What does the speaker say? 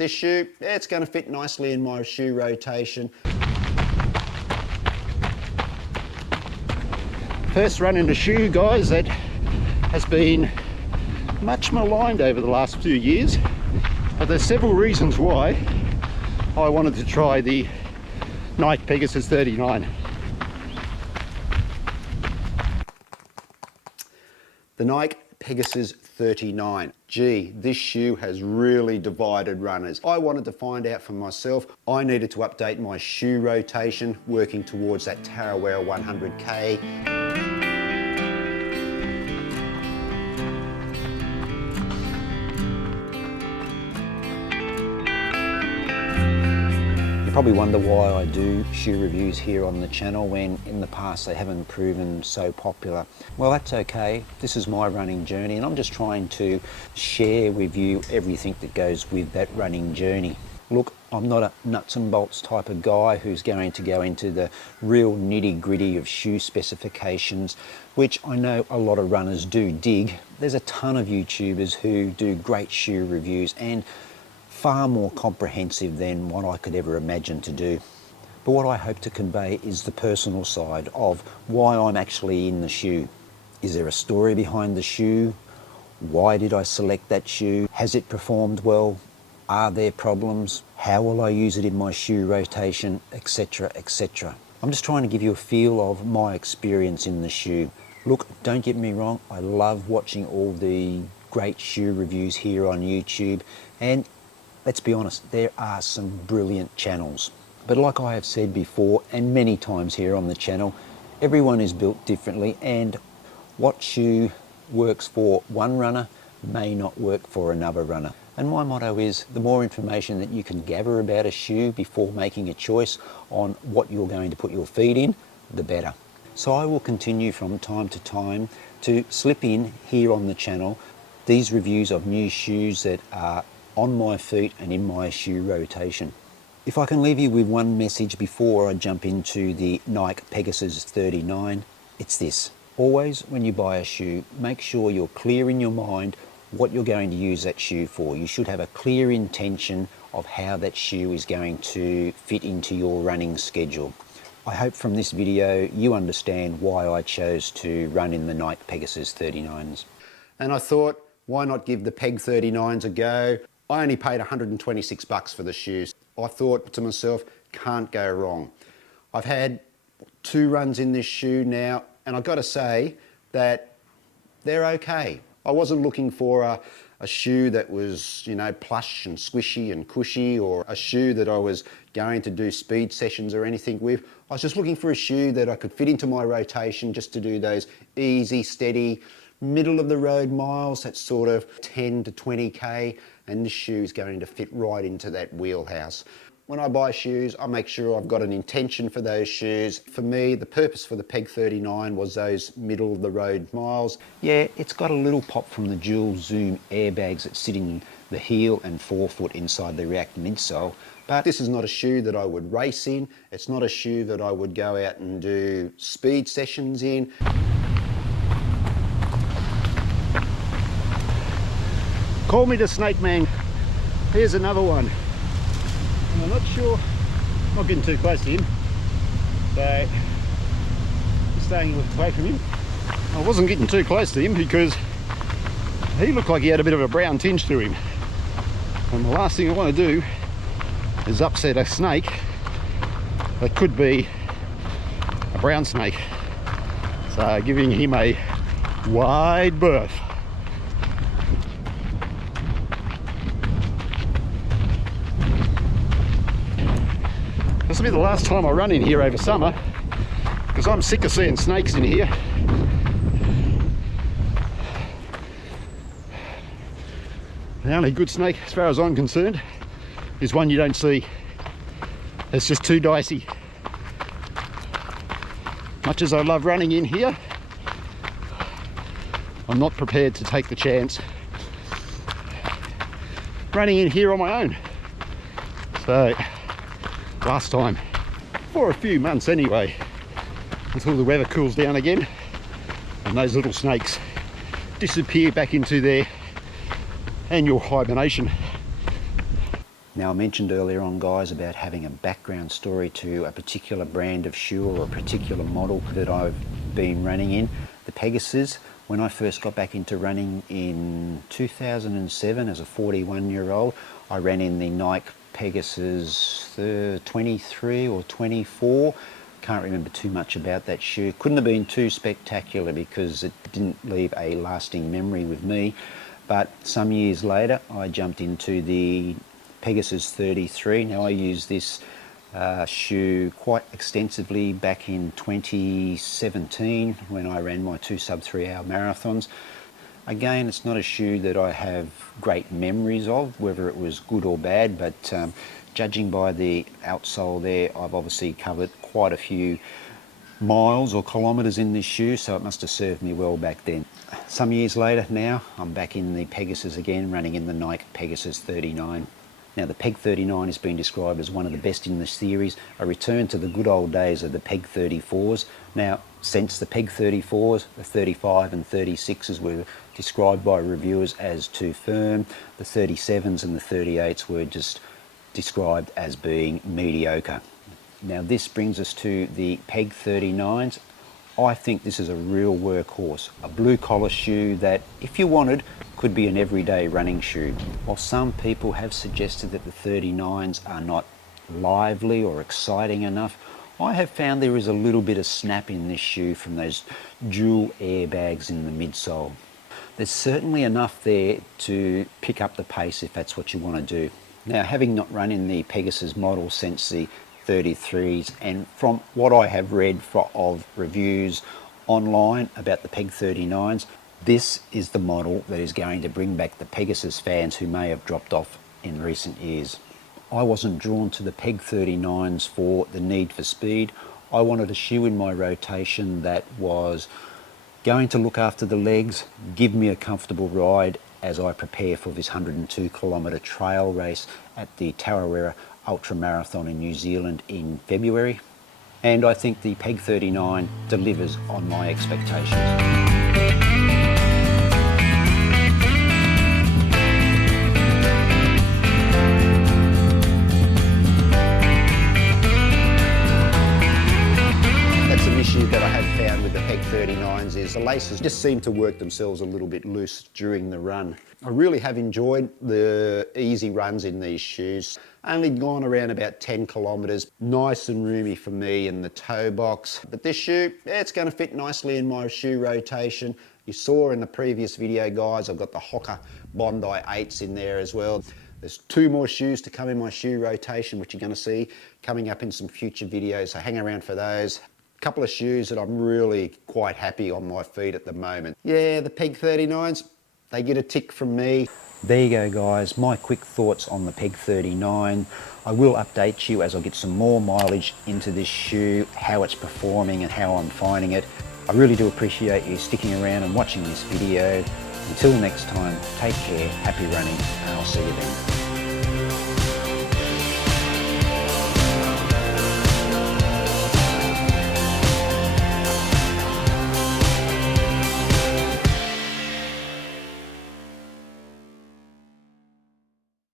this shoe, it's going to fit nicely in my shoe rotation. First run in the shoe, guys, that has been much maligned over the last few years, but there's several reasons why I wanted to try the Nike Pegasus 39. The Nike Pegasus 39. Gee, this shoe has really divided runners. I wanted to find out for myself. I needed to update my shoe rotation, working towards that Tarawera 100K. You probably wonder why I do shoe reviews here on the channel when in the past they haven't proven so popular. Well, that's okay. This is my running journey and I'm just trying to share with you everything that goes with that running journey. Look, I'm not a nuts and bolts type of guy who's going to go into the real nitty-gritty of shoe specifications, which I know a lot of runners do dig. There's a ton of YouTubers who do great shoe reviews and far more comprehensive than what I could ever imagine to do. But what I hope to convey is the personal side of why I'm actually in the shoe. Is there a story behind the shoe? Why did I select that shoe? Has it performed well? Are there problems? How will I use it in my shoe rotation, etc, etc. I'm just trying to give you a feel of my experience in the shoe. Look, don't get me wrong, I love watching all the great shoe reviews here on YouTube, and let's be honest, there are some brilliant channels. But like I have said before, and many times here on the channel, everyone is built differently, and what shoe works for one runner may not work for another runner. And my motto is, the more information that you can gather about a shoe before making a choice on what you're going to put your feet in, the better. So I will continue from time to time to slip in here on the channel these reviews of new shoes that are on my feet and in my shoe rotation. If I can leave you with one message before I jump into the Nike Pegasus 39, it's this. Always when you buy a shoe, make sure you're clear in your mind what you're going to use that shoe for. You should have a clear intention of how that shoe is going to fit into your running schedule. I hope from this video you understand why I chose to run in the Nike Pegasus 39s. And I thought, why not give the Peg 39s a go? I only paid 126 bucks for the shoes. I thought to myself, can't go wrong. I've had 2 runs in this shoe now, and I've got to say that they're okay. I wasn't looking for a shoe that was, you know, plush and squishy and cushy, or a shoe that I was going to do speed sessions or anything with. I was just looking for a shoe that I could fit into my rotation just to do those easy, steady, middle of the road miles, that sort of 10 to 20K, and this shoe is going to fit right into that wheelhouse. When I buy shoes, I make sure I've got an intention for those shoes. For me, the purpose for the Peg 39 was those middle of the road miles. Yeah, it's got a little pop from the dual zoom airbags that sit in the heel and forefoot inside the React midsole. But this is not a shoe that I would race in. It's not a shoe that I would go out and do speed sessions in. Call me the Snake Man. Here's another one. And I'm not sure, not getting too close to him, so just staying away from him. I wasn't getting too close to him because he looked like he had a bit of a brown tinge to him. And the last thing I want to do is upset a snake that could be a brown snake. So giving him a wide berth. This will be the last time I run in here over summer, because I'm sick of seeing snakes in here. The only good snake, as far as I'm concerned, is one you don't see. It's just too dicey. Much as I love running in here, I'm not prepared to take the chance running in here on my own. So last time, for a few months anyway, until the weather cools down again and those little snakes disappear back into their annual hibernation. Now, I mentioned earlier on, guys, about having a background story to a particular brand of shoe or a particular model that I've been running in. The Pegasus, when I first got back into running in 2007 as a 41-year-old, I ran in the Nike Pegasus 23 or 24. Can't remember too much about that shoe. Couldn't have been too spectacular because it didn't leave a lasting memory with me. But some years later, I jumped into the Pegasus 33. Now, I used this shoe quite extensively back in 2017 when I ran my 2 sub-3 hour marathons. Again, it's not a shoe that I have great memories of, whether it was good or bad, but judging by the outsole there, I've obviously covered quite a few miles or kilometres in this shoe, so it must have served me well back then. Some years later now, I'm back in the Pegasus again, running in the Nike Pegasus 39. Now, the Peg 39 has been described as one of the best in the series, a return to the good old days of the Peg 34s. Now, since the Peg 34s, the 35 and 36s were described by reviewers as too firm, the 37s and the 38s were just described as being mediocre. Now, this brings us to the Peg 39s. I think this is a real workhorse, a blue collar shoe that, if you wanted, could be an everyday running shoe. While some people have suggested that the 39s are not lively or exciting enough, I have found there is a little bit of snap in this shoe from those dual airbags in the midsole. There's certainly enough there to pick up the pace if that's what you want to do. Now, having not run in the Pegasus model since the 33s, and from what I have read of reviews online about the Peg 39s, this is the model that is going to bring back the Pegasus fans who may have dropped off in recent years. I wasn't drawn to the Peg 39s for the need for speed. I wanted a shoe in my rotation that was going to look after the legs, give me a comfortable ride as I prepare for this 102 kilometre trail race at the Tarawera Ultramarathon in New Zealand in February. And I think the Peg 39 delivers on my expectations. Issue that I have found with the Peg 39s is the laces just seem to work themselves a little bit loose during the run. I really have enjoyed the easy runs in these shoes. Only gone around about 10 kilometres, nice and roomy for me in the toe box. But this shoe, it's going to fit nicely in my shoe rotation. You saw in the previous video, guys, I've got the Hoka Bondi 8s in there as well. There's 2 more shoes to come in my shoe rotation, which you're going to see coming up in some future videos, so hang around for those. Couple of shoes that I'm really quite happy on my feet at the moment. Yeah, the Peg 39s, they get a tick from me. There you go, guys, my quick thoughts on the Peg 39. I will update you as I get some more mileage into this shoe, how it's performing and how I'm finding it. I really do appreciate you sticking around and watching this video. Until next time, take care, happy running, and I'll see you then.